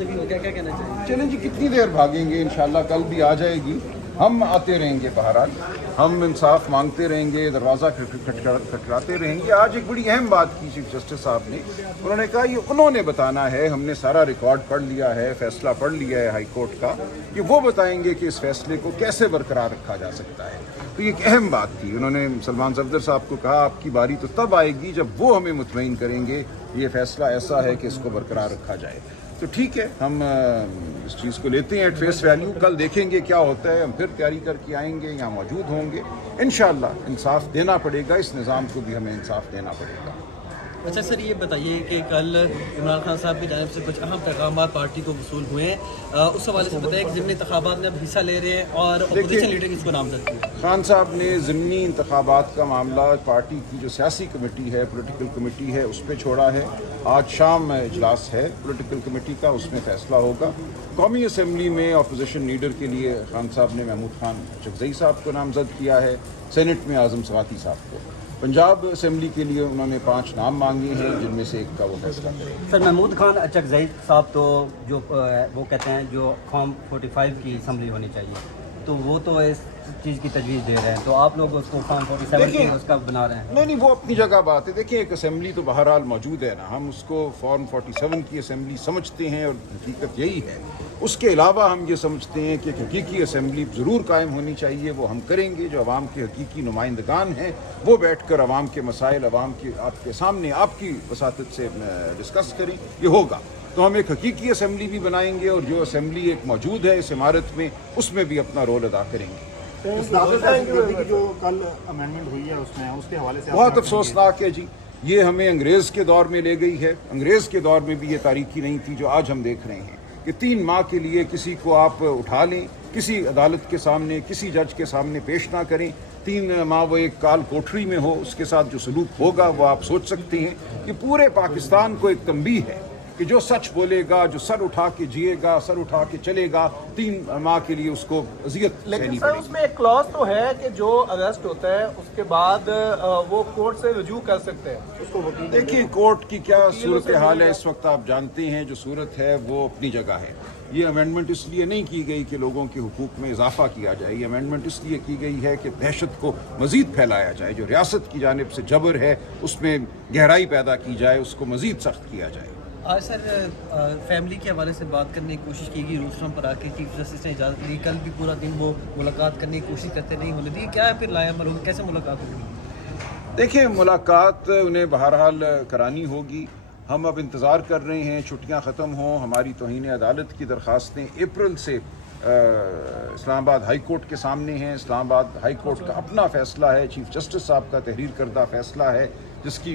मुलतवी हो गया, क्या कहना चाहिए? चलें जी, कितनी देर भागेंगे, इंशाल्लाह कल भी आ जाएगी। हम आते रहेंगे, बहरहाल हम इंसाफ मांगते रहेंगे, दरवाज़ा खटखटाते रहेंगे। आज एक बड़ी अहम बात की चीफ जस्टिस साहब ने, उन्होंने कहा ये उन्होंने बताना है, हमने सारा रिकॉर्ड पढ़ लिया है, फैसला पढ़ लिया है हाई कोर्ट का, कि वो बताएंगे कि इस फैसले को कैसे बरकरार रखा जा सकता है। तो ये एक अहम बात थी। उन्होंने सलमान सफदर साहब को कहा आपकी बारी तो तब आएगी जब वो हमें मुतमईन करेंगे ये फैसला ऐसा है कि इसको बरकरार रखा जाए। तो ठीक है, हम इस चीज़ को लेते हैं एट फेस वैल्यू। कल देखेंगे क्या होता है, हम फिर तैयारी करके आएंगे, यहाँ मौजूद होंगे। इंशाअल्लाह इंसाफ देना पड़ेगा, इस निज़ाम को भी हमें इंसाफ देना पड़ेगा। अच्छा सर, ये बताइए कि कल इमरान खान साहब की जानिब से कुछ अहम पैगाम पार्टी को वसूल हुए हैं, उस हवाले से बताइए कि ज़िमनी इंतखाबात में अब हिस्सा ले रहे हैं और अपोजिशन लीडर किसको नामजद किया? खान साहब ने ज़िमनी इंतखाबात का मामला पार्टी की जो सियासी कमेटी है, पॉलिटिकल कमेटी है, उस पर छोड़ा है। आज शाम इजलास है पॉलिटिकल कमेटी का, उसमें फैसला होगा। कौमी असम्बली में अपोजिशन लीडर के लिए खान साहब ने महमूद खान चकजई साहब को नामजद किया है, सेनेट में आज़म सवाती साहब को। पंजाब असम्बली के लिए उन्होंने 5 नाम मांगे हैं, जिनमें से एक का वो फैसला करेंगे। सर, महमूद खान चकजई साहब तो जो वो कहते हैं जो फॉर्म 45 की असम्बली होनी चाहिए, तो वो तो इस चीज़ की तजवीज़ दे रहे हैं, तो आप लोग उसको फॉर्म 47 की उसका बना रहे हैं। नहीं, वो अपनी जगह बात है। देखिए, एक असम्बली तो बहरहाल मौजूद है ना, हम उसको फॉर्म 47 की असम्बली समझते हैं और हकीकत यही है। उसके अलावा हम ये समझते हैं कि एक हकीकी असम्बली ज़रूर कायम होनी चाहिए, वो हम करेंगे। जो अवाम के हकीकी नुमाइंदगान हैं वो बैठ कर अवाम के मसाइल अवाम के आपके सामने आपकी वसातत से डिस्कस करें, ये होगा। तो हम एक हकीकी असम्बली भी बनाएंगे और जो असम्बली एक मौजूद है इस इमारत में, उसमें भी अपना रोल अदा करेंगे। जो कल अमेंडमेंट हुई है उसमें, उसके हवाले से बहुत अफसोसनाक है जी, ये हमें अंग्रेज़ के दौर में ले गई है। अंग्रेज़ के दौर में भी ये तारीकी नहीं थी जो आज हम देख रहे हैं कि 3 माह के लिए किसी को आप उठा लें, किसी अदालत के सामने, किसी जज के सामने पेश ना करें। 3 माह वो एक काल कोठरी में हो, उसके साथ जो सलूक होगा वो आप सोच सकते हैं कि पूरे पाकिस्तान को एक तंबीह है कि जो सच बोलेगा, जो सर उठा के जिएगा, सर उठा के चलेगा, 3 माह के लिए उसको अजियत सहनी लेकिन सर पड़ेगी। उसमें एक क्लॉज तो है कि जो अरेस्ट होता है उसके बाद वो कोर्ट से रुजू कर सकते हैं उसको वकील। देखिए, कोर्ट की क्या सूरत हाल है इस वक्त आप जानते हैं। जो सूरत है वो अपनी जगह है। ये अमेंडमेंट इसलिए नहीं की गई कि लोगों के हुकूक में इजाफा किया जाए, ये अमेंडमेंट इसलिए की गई है कि दहशत को मज़ीद फैलाया जाए। जो रियासत की जानिब से जबर है उसमें गहराई पैदा की जाए, उसको मज़ीद सख्त किया जाए। आज सर फैमिली के हवाले से बात करने की कोशिश की गई, रोस्टरम पर आके चीफ जस्टिस ने इजाज़त ली। कल भी पूरा दिन वो मुलाकात करने की कोशिश करते नहीं होने दी, क्या है फिर लायामल होगी, कैसे मुलाकात होगी? देखिए, मुलाकात उन्हें बहरहाल करानी होगी। हम अब इंतज़ार कर रहे हैं छुट्टियां ख़त्म हों। हमारी तौहीन अदालत की दरख्वास्तें अप्रैल से इस्लामाबाद हाई कोर्ट के सामने हैं। इस्लामाबाद हाई कोर्ट का अपना फ़ैसला है, चीफ जस्टिस साहब का तहरीर करदा फ़ैसला है, जिसकी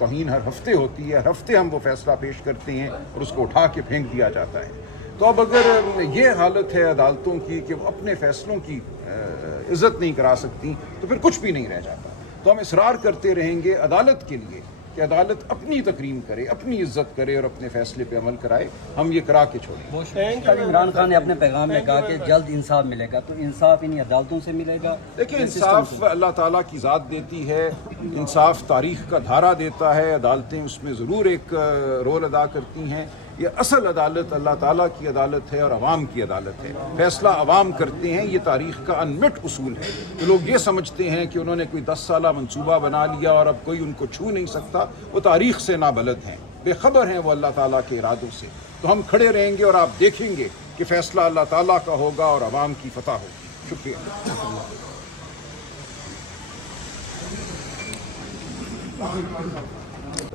तौहीन हर हफ्ते होती है। हर हफ्ते हम वो फ़ैसला पेश करते हैं और उसको उठा के फेंक दिया जाता है। तो अब अगर ये हालत है अदालतों की कि वो अपने फ़ैसलों की इज़्ज़त नहीं करा सकती, तो फिर कुछ भी नहीं रह जाता। तो हम इसरार करते रहेंगे अदालत के लिए कि अदालत अपनी तकरीम करे, अपनी इज्जत करे और अपने फैसले पे अमल कराए। हम ये करा के छोड़ें। कल इमरान खान ने अपने पैगाम में कहा कि जल्द इंसाफ मिलेगा, तो इंसाफ इन्हीं अदालतों से मिलेगा? देखिए, इंसाफ अल्लाह ताला की ज़ात देती है, इंसाफ तारीख़ का धारा देता है, अदालतें उसमें ज़रूर एक रोल अदा करती हैं। ये असल अदालत अल्लाह ताला की अदालत है और अवाम की अदालत है। फैसला अवाम करते हैं, ये तारीख़ का अनमिट उसूल है। तो लोग ये समझते हैं कि उन्होंने कोई 10 साला मंसूबा बना लिया और अब कोई उनको छू नहीं सकता, वो तारीख़ से नाबलद हैं, बेखबर हैं वो अल्लाह ताला के इरादों से। तो हम खड़े रहेंगे और आप देखेंगे कि फ़ैसला अल्लाह ताला का होगा और अवाम की फतह होगी। शुक्रिया।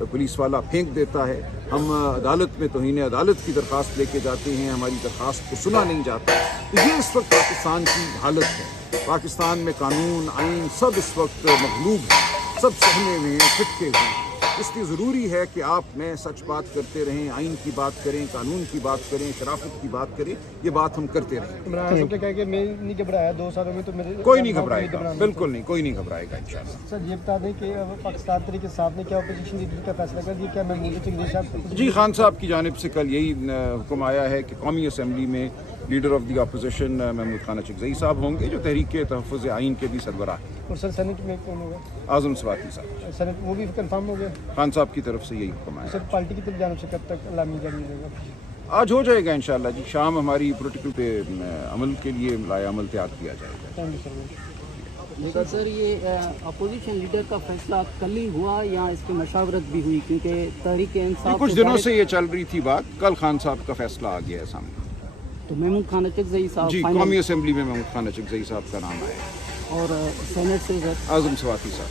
पुलिस वाला फेंक देता है, हम अदालत में तौहीन अदालत की दरख्वास्त लेके जाते हैं, हमारी दरख्वास्त को सुना नहीं जाता। तो ये इस वक्त पाकिस्तान की हालत है। पाकिस्तान में कानून आइन सब इस वक्त मगलूब है, सब सहमे हुए हैं, फिटके हुए हैं। इसलिए ज़रूरी है कि आप मैं सच बात करते रहें, आइन की बात करें, कानून की बात करें, शराफत की बात करें। ये बात हम करते रहें। इमरान साहब ने कहा कि मैं नहीं घबराया 2 सालों में, तो मेरे कोई नहीं घबराएगा, बिल्कुल नहीं, कोई नहीं घबराएगा इंशाल्लाह। सर ये बता दें कि पाकिस्तान तरीके साहब ने क्या अपोजिशन लीडर का फैसला कर दिया, क्या महमूद चकजई साहब? जी, खान साहब की जानिब से कल यही हुक्म आया है कि कौमी असम्बली में leader of the opposition Mahmood Khan Achakzai साहब होंगे, जो तहरीक तहफ़्फ़ुज़ आइन के भी सरबराह हैं। और सर सेनेट में कौन होगा? आज़म सवाती साहब। सेनेट वो भी कंफर्म हो गया? खान साहब की तरफ से यही हुक्म आया। सर पार्टी की तरफ जाने से कब तक अलामी जारी रहेगा? آج ہو جائے گا انشاءاللہ جی. شام ہماری پروٹوکول پہ عمل کے لیے لائے عمل تیار کیا جائے گا. لیکن سر یہ اپوزیشن لیڈر کا فیصلہ کل ہی ہوا یا اس کی مشاورت بھی ہوئی؟ کیونکہ تحریک انصاف کچھ دنوں سے یہ چل رہی تھی بات. کل خان صاحب کا فیصلہ آ گیا ہے سامنے. تو محمود خان اچکزئی صاحب جی فائنل، قومی اسمبلی میں محمود خان اچکزئی صاحب کا نام آیا ہے. اور سینٹ سے سر اعظم سواتی صاحب.